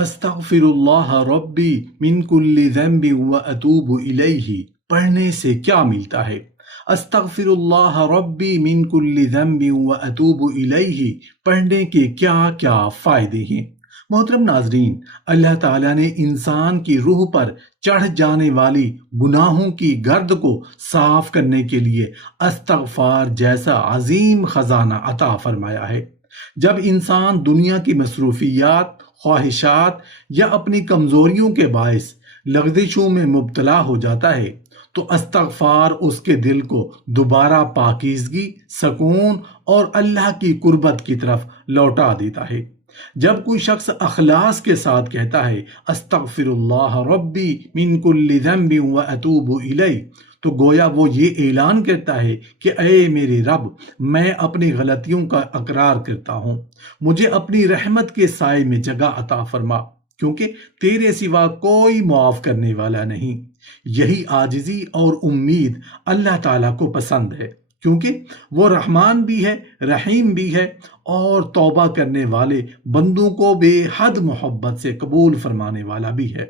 استغفر اللہ ربی من کل ذنب و اتوب الیہ پڑھنے سے کیا ملتا ہے؟ استغفر اللہ ربی من کل ذنب و اتوب الیہ پڑھنے کے کیا کیا فائدے ہیں؟ محترم ناظرین، اللہ تعالیٰ نے انسان کی روح پر چڑھ جانے والی گناہوں کی گرد کو صاف کرنے کے لیے استغفار جیسا عظیم خزانہ عطا فرمایا ہے۔ جب انسان دنیا کی مصروفیات، خواہشات یا اپنی کمزوریوں کے باعث لغزشوں میں مبتلا ہو جاتا ہے تو استغفار اس کے دل کو دوبارہ پاکیزگی، سکون اور اللہ کی قربت کی طرف لوٹا دیتا ہے۔ جب کوئی شخص اخلاص کے ساتھ کہتا ہے استغفر اللہ ربی من کل ذنب و اتوب الیہ، تو گویا وہ یہ اعلان کرتا ہے کہ اے میرے رب، میں اپنی غلطیوں کا اقرار کرتا ہوں، مجھے اپنی رحمت کے سائے میں جگہ عطا فرما، کیونکہ تیرے سوا کوئی معاف کرنے والا نہیں۔ یہی عاجزی اور امید اللہ تعالیٰ کو پسند ہے، کیونکہ وہ رحمان بھی ہے، رحیم بھی ہے، اور توبہ کرنے والے بندوں کو بے حد محبت سے قبول فرمانے والا بھی ہے۔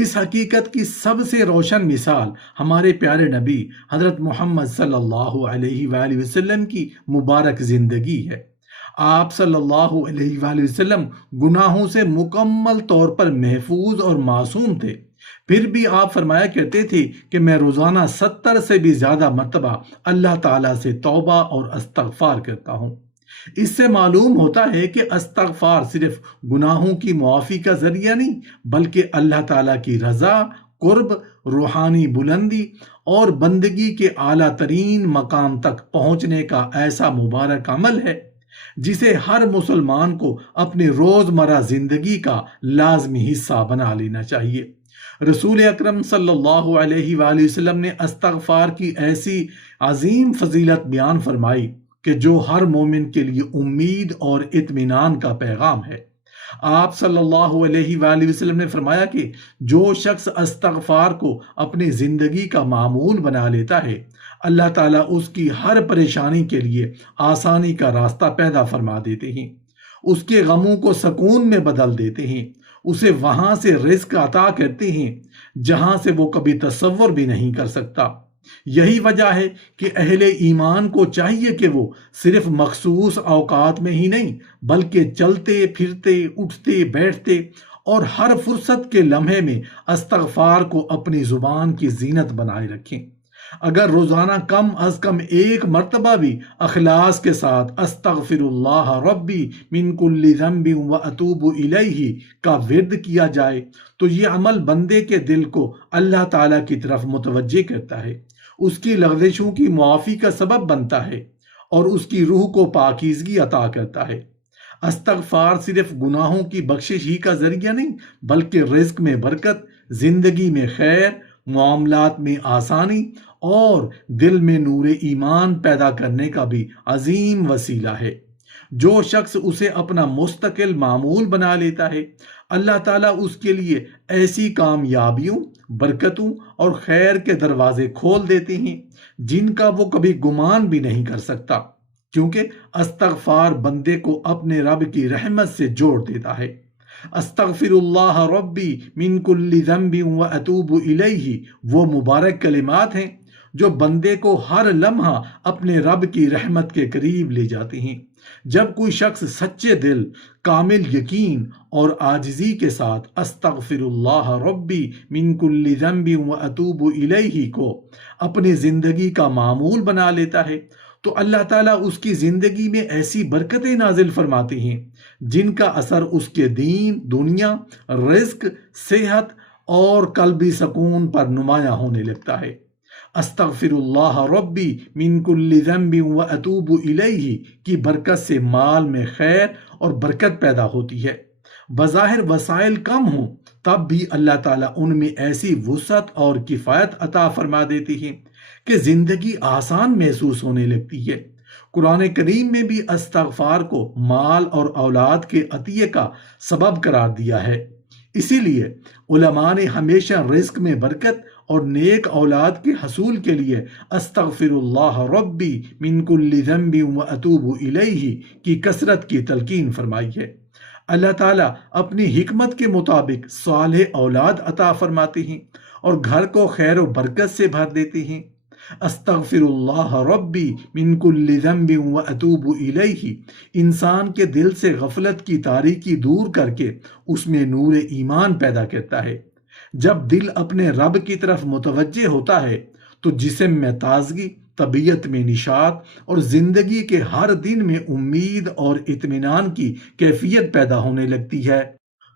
اس حقیقت کی سب سے روشن مثال ہمارے پیارے نبی حضرت محمد صلی اللہ علیہ وآلہ وسلم کی مبارک زندگی ہے۔ آپ صلی اللہ علیہ وآلہ وسلم گناہوں سے مکمل طور پر محفوظ اور معصوم تھے، پھر بھی آپ فرمایا کرتے تھے کہ میں روزانہ 70 سے بھی زیادہ مرتبہ اللہ تعالیٰ سے توبہ اور استغفار کرتا ہوں۔ اس سے معلوم ہوتا ہے کہ استغفار صرف گناہوں کی معافی کا ذریعہ نہیں، بلکہ اللہ تعالیٰ کی رضا، قرب، روحانی بلندی اور بندگی کے اعلیٰ ترین مقام تک پہنچنے کا ایسا مبارک عمل ہے جسے ہر مسلمان کو اپنے روزمرہ زندگی کا لازمی حصہ بنا لینا چاہیے۔ رسول اکرم صلی اللہ علیہ وآلہ وسلم نے استغفار کی ایسی عظیم فضیلت بیان فرمائی کہ جو ہر مومن کے لیے امید اور اطمینان کا پیغام ہے۔ آپ صلی اللہ علیہ وآلہ وسلم نے فرمایا کہ جو شخص استغفار کو اپنی زندگی کا معمول بنا لیتا ہے، اللہ تعالیٰ اس کی ہر پریشانی کے لیے آسانی کا راستہ پیدا فرما دیتے ہیں، اس کے غموں کو سکون میں بدل دیتے ہیں، اسے وہاں سے رزق عطا کرتے ہیں جہاں سے وہ کبھی تصور بھی نہیں کر سکتا۔ یہی وجہ ہے کہ اہل ایمان کو چاہیے کہ وہ صرف مخصوص اوقات میں ہی نہیں، بلکہ چلتے پھرتے، اٹھتے بیٹھتے اور ہر فرصت کے لمحے میں استغفار کو اپنی زبان کی زینت بنائے رکھیں۔ اگر روزانہ کم از کم ایک مرتبہ بھی اخلاص کے ساتھ استغفر اللہ ربی من کل ذنب و اتوب الیہ کا ورد کیا جائے تو یہ عمل بندے کے دل کو اللہ تعالیٰ کی طرف متوجہ کرتا ہے، اس کی لغزشوں کی معافی کا سبب بنتا ہے اور اس کی روح کو پاکیزگی عطا کرتا ہے۔ استغفار صرف گناہوں کی بخشش ہی کا ذریعہ نہیں، بلکہ رزق میں برکت، زندگی میں خیر، معاملات میں آسانی اور دل میں نور ایمان پیدا کرنے کا بھی عظیم وسیلہ ہے۔ جو شخص اسے اپنا مستقل معمول بنا لیتا ہے، اللہ تعالیٰ اس کے لیے ایسی کامیابیوں، برکتوں اور خیر کے دروازے کھول دیتے ہیں جن کا وہ کبھی گمان بھی نہیں کر سکتا، کیونکہ استغفار بندے کو اپنے رب کی رحمت سے جوڑ دیتا ہے۔ استغفر اللہ ربی من کل ذنب و اتوب الیہ وہ مبارک کلمات ہیں جو بندے کو ہر لمحہ اپنے رب کی رحمت کے قریب لے جاتے ہیں۔ جب کوئی شخص سچے دل، کامل یقین اور عاجزی کے ساتھ استغفر اللہ ربی من کل ذنب و اتوب الیہ کو اپنی زندگی کا معمول بنا لیتا ہے تو اللہ تعالیٰ اس کی زندگی میں ایسی برکتیں نازل فرماتے ہیں جن کا اثر اس کے دین، دنیا، رزق، صحت اور قلبی سکون پر نمایاں ہونے لگتا ہے۔ استغفر اللہ ربی من کل ذنب و اتوب الیہ کی برکت سے مال میں خیر اور برکت پیدا ہوتی ہے۔ بظاہر وسائل کم ہوں تب بھی اللہ تعالیٰ ان میں ایسی وسعت اور کفایت عطا فرما دیتی ہے کہ زندگی آسان محسوس ہونے لگتی ہے۔ قرآن کریم میں بھی استغفار کو مال اور اولاد کے عطیے کا سبب قرار دیا ہے۔ اسی لیے علماء نے ہمیشہ رزق میں برکت اور نیک اولاد کے حصول کے لیے استغفر اللہ ربی من کل ذنب و اتوب الیہ کی کثرت کی تلقین فرمائی ہے۔ اللہ تعالیٰ اپنی حکمت کے مطابق صالح اولاد عطا فرماتے ہیں اور گھر کو خیر و برکت سے بھر دیتے ہیں۔ استغفر اللہ ربی من کل ذنب و اتوب الیہ انسان کے دل سے غفلت کی تاریکی دور کر کے اس میں نور ایمان پیدا کرتا ہے۔ جب دل اپنے رب کی طرف متوجہ ہوتا ہے تو جسم میں تازگی، طبیعت میں نشاط اور زندگی کے ہر دن میں امید اور اطمینان کی کیفیت پیدا ہونے لگتی ہے۔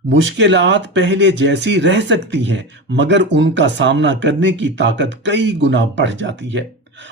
مشکلات پہلے جیسی رہ سکتی ہیں مگر ان کا سامنا کرنے کی طاقت کئی گنا بڑھ جاتی ہے۔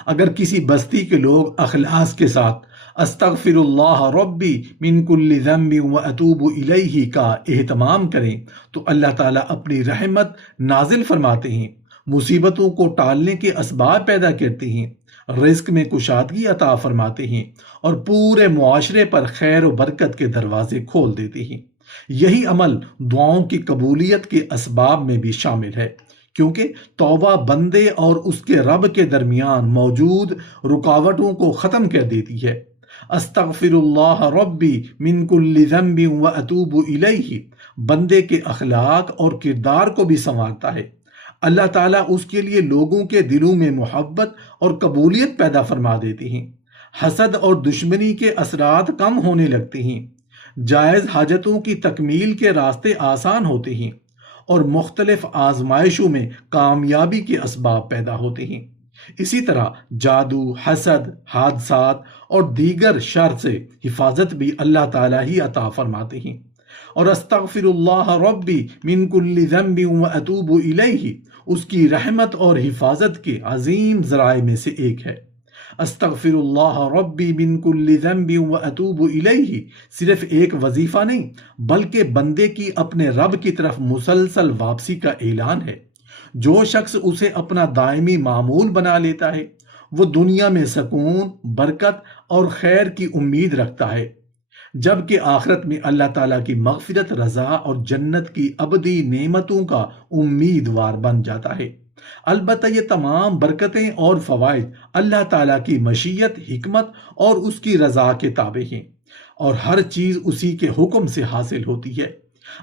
اگر کسی بستی کے لوگ اخلاص کے ساتھ استغفر اللہ ربی من کل ذنب و اتوب الیہ کا اہتمام کریں تو اللہ تعالیٰ اپنی رحمت نازل فرماتے ہیں، مصیبتوں کو ٹالنے کے اسباب پیدا کرتے ہیں، رزق میں کشادگی عطا فرماتے ہیں اور پورے معاشرے پر خیر و برکت کے دروازے کھول دیتے ہیں۔ یہی عمل دعاؤں کی قبولیت کے اسباب میں بھی شامل ہے، کیونکہ توبہ بندے اور اس کے رب کے درمیان موجود رکاوٹوں کو ختم کر دیتی ہے۔ استغفر اللہ ربی من کل ذنب و اتوب الیہ بندے کے اخلاق اور کردار کو بھی سنوارتا ہے۔ اللہ تعالیٰ اس کے لیے لوگوں کے دلوں میں محبت اور قبولیت پیدا فرما دیتے ہیں۔ حسد اور دشمنی کے اثرات کم ہونے لگتے ہیں، جائز حاجتوں کی تکمیل کے راستے آسان ہوتے ہیں اور مختلف آزمائشوں میں کامیابی کے اسباب پیدا ہوتے ہیں۔ اسی طرح جادو، حسد، حادثات اور دیگر شر سے حفاظت بھی اللہ تعالیٰ ہی عطا فرماتے ہیں۔ اور استغفر اللہ ربی من کل ذنب و اتوب الیہ اس کی رحمت اور حفاظت کے عظیم ذرائع میں سے ایک ہے۔ استغفر اللہ ربی من کل ذنب و اتوب الیہ صرف ایک وظیفہ نہیں بلکہ بندے کی اپنے رب کی طرف مسلسل واپسی کا اعلان ہے۔ جو شخص اسے اپنا دائمی معمول بنا لیتا ہے وہ دنیا میں سکون، برکت اور خیر کی امید رکھتا ہے، جبکہ آخرت میں اللہ تعالیٰ کی مغفرت، رضا اور جنت کی ابدی نعمتوں کا امیدوار بن جاتا ہے۔ البتہ یہ تمام برکتیں اور فوائد اللہ تعالیٰ کی مشیت، حکمت اور اس کی رضا کے تابع ہیں اور ہر چیز اسی کے حکم سے حاصل ہوتی ہے۔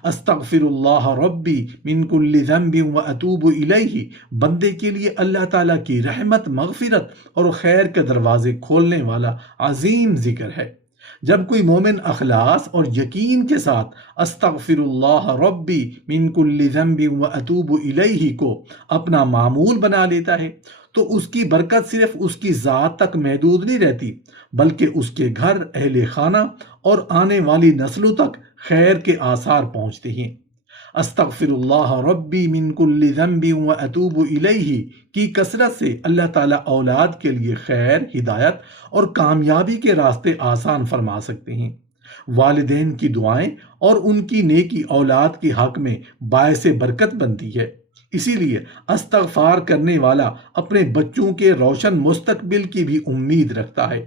استغفر اللہ ربی من کل ذنب و اتوب الیہ بندے کے لیے اللہ تعالیٰ کی رحمت، مغفرت اور خیر کے دروازے کھولنے والا عظیم ذکر ہے۔ جب کوئی مومن اخلاص اور یقین کے ساتھ استغفر اللہ ربی من کل ذنب و اتوب الیہ کو اپنا معمول بنا لیتا ہے تو اس کی برکت صرف اس کی ذات تک محدود نہیں رہتی بلکہ اس کے گھر، اہل خانہ اور آنے والی نسلوں تک خیر کے آثار پہنچتے ہیں۔ استغفر اللہ ربی من کل ذنب و اتوب الیہ کی کثرت سے اللہ تعالیٰ اولاد کے لیے خیر، ہدایت اور کامیابی کے راستے آسان فرما سکتے ہیں۔ والدین کی دعائیں اور ان کی نیکی اولاد کے حق میں باعث برکت بنتی ہے، اسی لیے استغفار کرنے والا اپنے بچوں کے روشن مستقبل کی بھی امید رکھتا ہے۔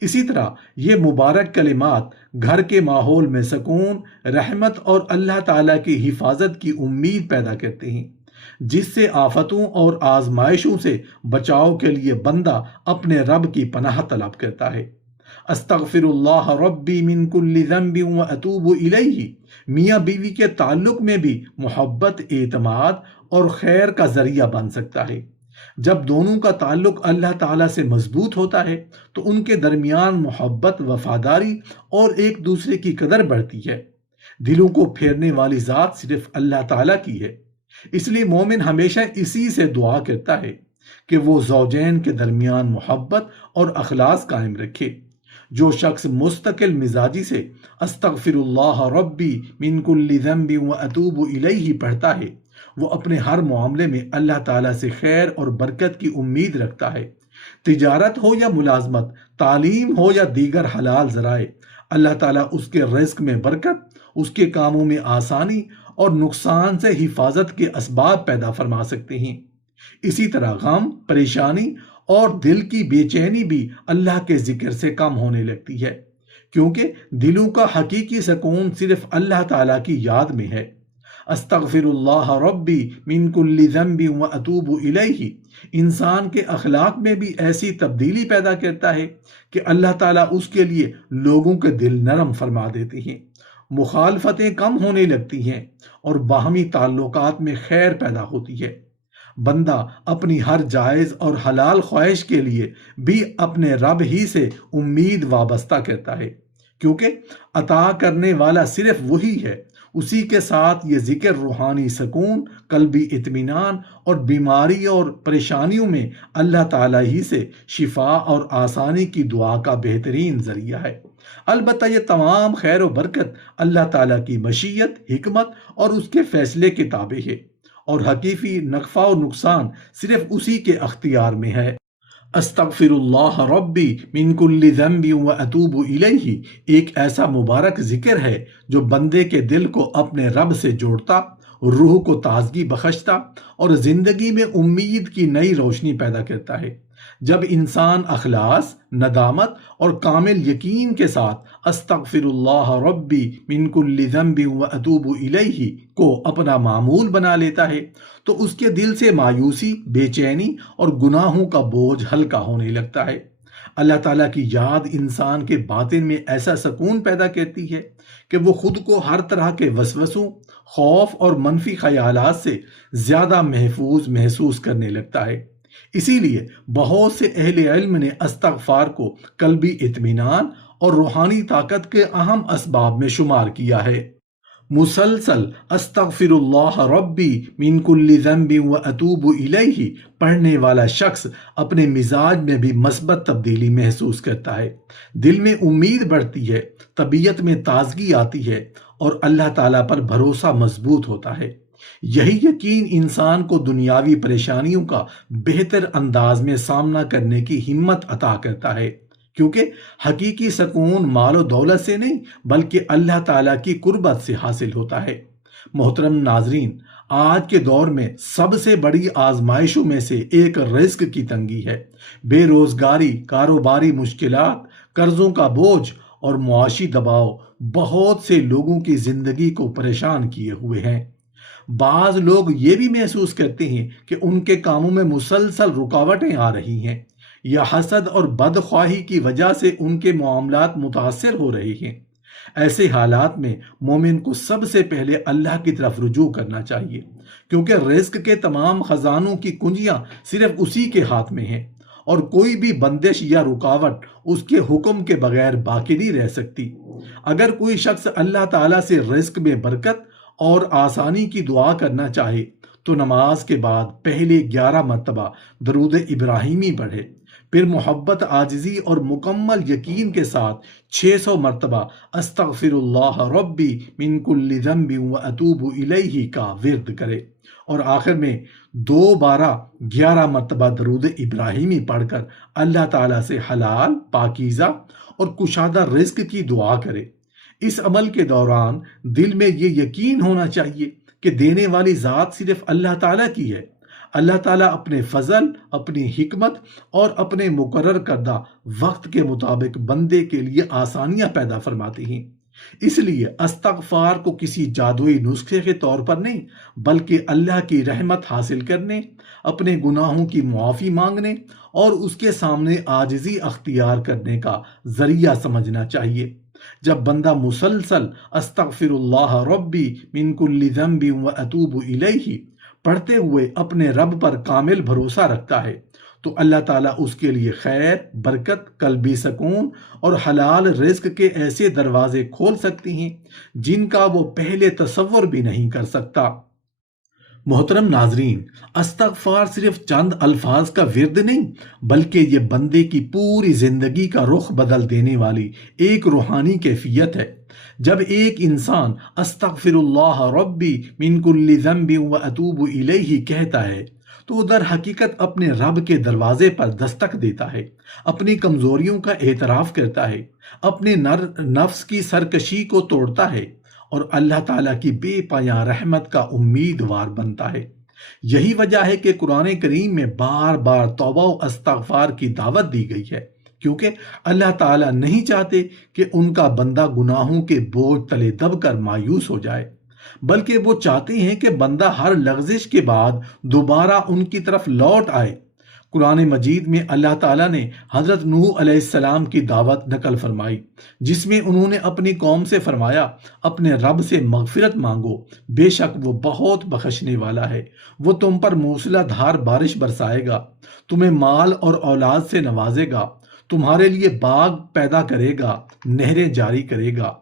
اسی طرح یہ مبارک کلمات گھر کے ماحول میں سکون، رحمت اور اللہ تعالیٰ کی حفاظت کی امید پیدا کرتے ہیں، جس سے آفتوں اور آزمائشوں سے بچاؤ کے لیے بندہ اپنے رب کی پناہ طلب کرتا ہے۔ استغفر اللہ ربی من کل ذنب و اتوب الیہ میاں بیوی کے تعلق میں بھی محبت، اعتماد اور خیر کا ذریعہ بن سکتا ہے۔ جب دونوں کا تعلق اللہ تعالیٰ سے مضبوط ہوتا ہے تو ان کے درمیان محبت، وفاداری اور ایک دوسرے کی قدر بڑھتی ہے۔ دلوں کو پھیرنے والی ذات صرف اللہ تعالیٰ کی ہے، اس لیے مومن ہمیشہ اسی سے دعا کرتا ہے کہ وہ زوجین کے درمیان محبت اور اخلاص قائم رکھے۔ جو شخص مستقل مزاجی سے استغفر اللہ ربی من کل ذنب و اتوب الیہ پڑھتا ہے وہ اپنے ہر معاملے میں اللہ تعالیٰ سے خیر اور برکت کی امید رکھتا ہے۔ تجارت ہو یا ملازمت، تعلیم ہو یا دیگر حلال ذرائع، اللہ تعالیٰ اس کے رزق میں برکت، اس کے کاموں میں آسانی اور نقصان سے حفاظت کے اسباب پیدا فرما سکتے ہیں۔ اسی طرح غم، پریشانی اور دل کی بے چینی بھی اللہ کے ذکر سے کم ہونے لگتی ہے، کیونکہ دلوں کا حقیقی سکون صرف اللہ تعالیٰ کی یاد میں ہے۔ استغفر اللہ ربی من کل ذنب و اتوب الیہ انسان کے اخلاق میں بھی ایسی تبدیلی پیدا کرتا ہے کہ اللہ تعالیٰ اس کے لیے لوگوں کے دل نرم فرما دیتے ہیں۔ مخالفتیں کم ہونے لگتی ہیں اور باہمی تعلقات میں خیر پیدا ہوتی ہے۔ بندہ اپنی ہر جائز اور حلال خواہش کے لیے بھی اپنے رب ہی سے امید وابستہ کرتا ہے، کیونکہ عطا کرنے والا صرف وہی ہے۔ اسی کے ساتھ یہ ذکر روحانی سکون، قلبی اطمینان اور بیماری اور پریشانیوں میں اللہ تعالیٰ ہی سے شفا اور آسانی کی دعا کا بہترین ذریعہ ہے۔ البتہ یہ تمام خیر و برکت اللہ تعالیٰ کی مشیت، حکمت اور اس کے فیصلے کے تابع ہے، اور حقیقی نفع و نقصان صرف اسی کے اختیار میں ہے۔ استغفر اللہ ربی من کل ذنب و اتوب الیہ ایک ایسا مبارک ذکر ہے جو بندے کے دل کو اپنے رب سے جوڑتا، روح کو تازگی بخشتا اور زندگی میں امید کی نئی روشنی پیدا کرتا ہے۔ جب انسان اخلاص، ندامت اور کامل یقین کے ساتھ استغفر اللہ ربی من کل ذنب و اتوب الیہ کو اپنا معمول بنا لیتا ہے تو اس کے دل سے مایوسی، بے چینی اور گناہوں کا بوجھ ہلکا ہونے لگتا ہے۔ اللہ تعالیٰ کی یاد انسان کے باطن میں ایسا سکون پیدا کرتی ہے کہ وہ خود کو ہر طرح کے وسوسوں، خوف اور منفی خیالات سے زیادہ محفوظ محسوس کرنے لگتا ہے۔ اسی لیے بہت سے اہل علم نے استغفار کو قلبی اطمینان اور روحانی طاقت کے اہم اسباب میں شمار کیا ہے۔ مسلسل استغفر اللہ ربی من کل ذنب و اتوب الیہ پڑھنے والا شخص اپنے مزاج میں بھی مثبت تبدیلی محسوس کرتا ہے، دل میں امید بڑھتی ہے، طبیعت میں تازگی آتی ہے اور اللہ تعالیٰ پر بھروسہ مضبوط ہوتا ہے۔ یہی یقین انسان کو دنیاوی پریشانیوں کا بہتر انداز میں سامنا کرنے کی ہمت عطا کرتا ہے، کیونکہ حقیقی سکون مال و دولت سے نہیں بلکہ اللہ تعالیٰ کی قربت سے حاصل ہوتا ہے۔ محترم ناظرین، آج کے دور میں سب سے بڑی آزمائشوں میں سے ایک رزق کی تنگی ہے۔ بے روزگاری، کاروباری مشکلات، قرضوں کا بوجھ اور معاشی دباؤ بہت سے لوگوں کی زندگی کو پریشان کیے ہوئے ہیں۔ بعض لوگ یہ بھی محسوس کرتے ہیں کہ ان کے کاموں میں مسلسل رکاوٹیں آ رہی ہیں، یا حسد اور بدخواہی کی وجہ سے ان کے معاملات متاثر ہو رہے ہیں۔ ایسے حالات میں مومن کو سب سے پہلے اللہ کی طرف رجوع کرنا چاہیے، کیونکہ رزق کے تمام خزانوں کی کنجیاں صرف اسی کے ہاتھ میں ہیں، اور کوئی بھی بندش یا رکاوٹ اس کے حکم کے بغیر باقی نہیں رہ سکتی۔ اگر کوئی شخص اللہ تعالیٰ سے رزق میں برکت اور آسانی کی دعا کرنا چاہے تو نماز کے بعد پہلے 11 مرتبہ درود ابراہیمی پڑھے، پھر محبت، عاجزی اور مکمل یقین کے ساتھ 600 مرتبہ استغفر اللہ ربی من کل ذنب و اتوب الیہ کا ورد کرے، اور آخر میں دوبارہ 11 مرتبہ درود ابراہیمی پڑھ کر اللہ تعالیٰ سے حلال، پاکیزہ اور کشادہ رزق کی دعا کرے۔ اس عمل کے دوران دل میں یہ یقین ہونا چاہیے کہ دینے والی ذات صرف اللہ تعالیٰ کی ہے۔ اللہ تعالیٰ اپنے فضل، اپنی حکمت اور اپنے مقرر کردہ وقت کے مطابق بندے کے لیے آسانیاں پیدا فرماتی ہیں۔ اس لیے استغفار کو کسی جادوئی نسخے کے طور پر نہیں بلکہ اللہ کی رحمت حاصل کرنے، اپنے گناہوں کی معافی مانگنے اور اس کے سامنے عاجزی اختیار کرنے کا ذریعہ سمجھنا چاہیے۔ جب بندہ مسلسل استغفر اللہ ربی من کل ذنب و اتوب الیہ پڑھتے ہوئے اپنے رب پر کامل بھروسہ رکھتا ہے تو اللہ تعالیٰ اس کے لیے خیر، برکت، قلبی سکون اور حلال رزق کے ایسے دروازے کھول سکتی ہیں جن کا وہ پہلے تصور بھی نہیں کر سکتا۔ محترم ناظرین، استغفار صرف چند الفاظ کا ورد نہیں بلکہ یہ بندے کی پوری زندگی کا رخ بدل دینے والی ایک روحانی کیفیت ہے۔ جب ایک انسان استغفر اللہ ربی من کل ذنب و اتوب الیہ کہتا ہے تو وہ در حقیقت اپنے رب کے دروازے پر دستک دیتا ہے، اپنی کمزوریوں کا اعتراف کرتا ہے، اپنے نفس کی سرکشی کو توڑتا ہے اور اللہ تعالیٰ کی بے پایاں رحمت کا امیدوار بنتا ہے۔ یہی وجہ ہے کہ قرآن کریم میں بار بار توبہ و استغفار کی دعوت دی گئی ہے، کیونکہ اللہ تعالیٰ نہیں چاہتے کہ ان کا بندہ گناہوں کے بوجھ تلے دب کر مایوس ہو جائے، بلکہ وہ چاہتے ہیں کہ بندہ ہر لغزش کے بعد دوبارہ ان کی طرف لوٹ آئے۔ قرآن مجید میں اللہ تعالیٰ نے حضرت نوح علیہ السلام کی دعوت نقل فرمائی، جس میں انہوں نے اپنی قوم سے فرمایا اپنے رب سے مغفرت مانگو، بے شک وہ بہت بخشنے والا ہے، وہ تم پر موسلا دھار بارش برسائے گا، تمہیں مال اور اولاد سے نوازے گا، تمہارے لیے باغ پیدا کرے گا، نہریں جاری کرے گا۔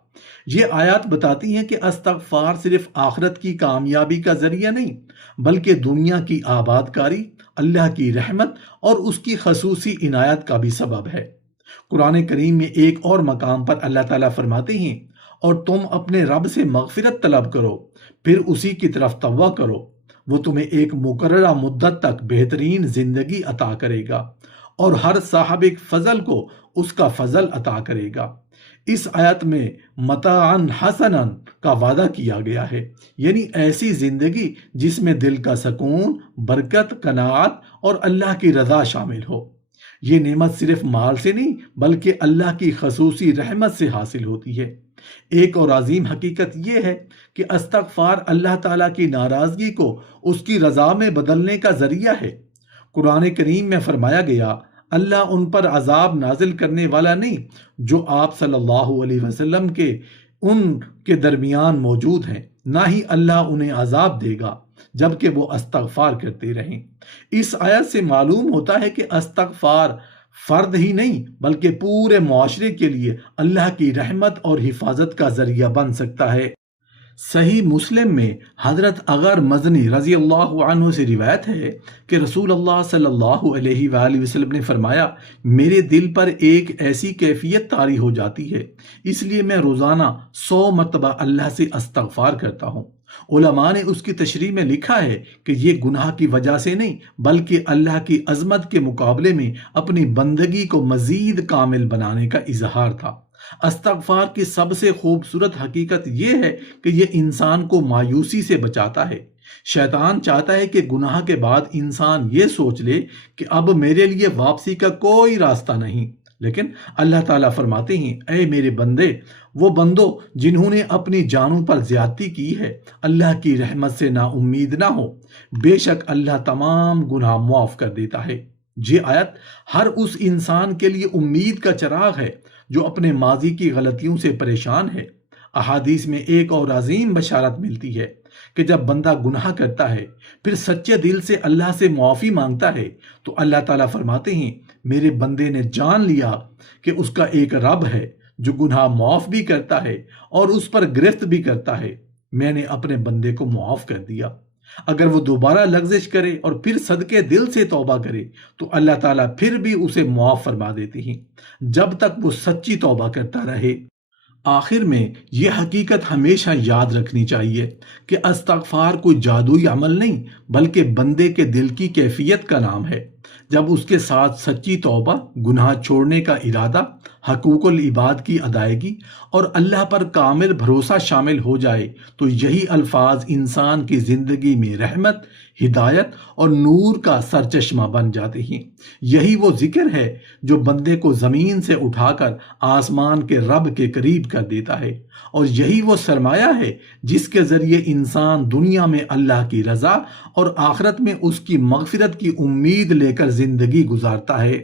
یہ آیات بتاتی ہیں کہ استغفار صرف آخرت کی کامیابی کا ذریعہ نہیں، بلکہ دنیا کی آباد کاری، اللہ کی رحمت اور اس کی خصوصی عنایت کا بھی سبب ہے۔ قرآن کریم میں ایک اور مقام پر اللہ تعالیٰ فرماتے ہیں، اور تم اپنے رب سے مغفرت طلب کرو، پھر اسی کی طرف توبہ کرو، وہ تمہیں ایک مقررہ مدت تک بہترین زندگی عطا کرے گا، اور ہر صاحب فضل کو اس کا فضل عطا کرے گا۔ اس آیت میں متاعن حسنن کا وعدہ کیا گیا ہے، یعنی ایسی زندگی جس میں دل کا سکون، برکت، قناعت اور اللہ کی رضا شامل ہو۔ یہ نعمت صرف مال سے نہیں بلکہ اللہ کی خصوصی رحمت سے حاصل ہوتی ہے۔ ایک اور عظیم حقیقت یہ ہے کہ استغفار اللہ تعالیٰ کی ناراضگی کو اس کی رضا میں بدلنے کا ذریعہ ہے۔ قرآن کریم میں فرمایا گیا، اللہ ان پر عذاب نازل کرنے والا نہیں جو آپ صلی اللہ علیہ وسلم کے ان کے درمیان موجود ہیں، نہ ہی اللہ انہیں عذاب دے گا جبکہ وہ استغفار کرتے رہیں۔ اس آیت سے معلوم ہوتا ہے کہ استغفار فرد ہی نہیں بلکہ پورے معاشرے کے لیے اللہ کی رحمت اور حفاظت کا ذریعہ بن سکتا ہے۔ صحیح مسلم میں حضرت اغر مزنی رضی اللہ عنہ سے روایت ہے کہ رسول اللہ صلی اللہ علیہ وآلہ وسلم نے فرمایا، میرے دل پر ایک ایسی کیفیت طاری ہو جاتی ہے، اس لیے میں روزانہ 100 مرتبہ اللہ سے استغفار کرتا ہوں۔ علماء نے اس کی تشریح میں لکھا ہے کہ یہ گناہ کی وجہ سے نہیں بلکہ اللہ کی عظمت کے مقابلے میں اپنی بندگی کو مزید کامل بنانے کا اظہار تھا۔ استغفار کی سب سے خوبصورت حقیقت یہ ہے کہ یہ انسان کو مایوسی سے بچاتا ہے۔ شیطان چاہتا ہے کہ گناہ کے بعد انسان یہ سوچ لے کہ اب میرے لیے واپسی کا کوئی راستہ نہیں، لیکن اللہ تعالیٰ فرماتے ہیں، اے میرے بندے، وہ بندو جنہوں نے اپنی جانوں پر زیادتی کی ہے، اللہ کی رحمت سے نا امید نہ ہو، بے شک اللہ تمام گناہ معاف کر دیتا ہے۔ یہ آیت ہر اس انسان کے لیے امید کا چراغ ہے جو اپنے ماضی کی غلطیوں سے پریشان ہے۔ احادیث میں ایک اور عظیم بشارت ملتی ہے کہ جب بندہ گناہ کرتا ہے پھر سچے دل سے اللہ سے معافی مانگتا ہے تو اللہ تعالیٰ فرماتے ہیں، میرے بندے نے جان لیا کہ اس کا ایک رب ہے جو گناہ معاف بھی کرتا ہے اور اس پر گرفت بھی کرتا ہے، میں نے اپنے بندے کو معاف کر دیا۔ اگر وہ دوبارہ لغزش کرے اور پھر صدقے دل سے توبہ کرے تو اللہ تعالیٰ پھر بھی اسے معاف فرما دیتے ہیں جب تک وہ سچی توبہ کرتا رہے۔ آخر میں یہ حقیقت ہمیشہ یاد رکھنی چاہیے کہ استغفار کوئی جادوئی عمل نہیں بلکہ بندے کے دل کی کیفیت کا نام ہے۔ جب اس کے ساتھ سچی توبہ، گناہ چھوڑنے کا ارادہ، حقوق العباد کی ادائیگی اور اللہ پر کامل بھروسہ شامل ہو جائے تو یہی الفاظ انسان کی زندگی میں رحمت، ہدایت اور نور کا سرچشمہ بن جاتے ہیں۔ یہی وہ ذکر ہے جو بندے کو زمین سے اٹھا کر آسمان کے رب کے قریب کر دیتا ہے، اور یہی وہ سرمایہ ہے جس کے ذریعے انسان دنیا میں اللہ کی رضا اور آخرت میں اس کی مغفرت کی امید لے کر زندگی گزارتا ہے۔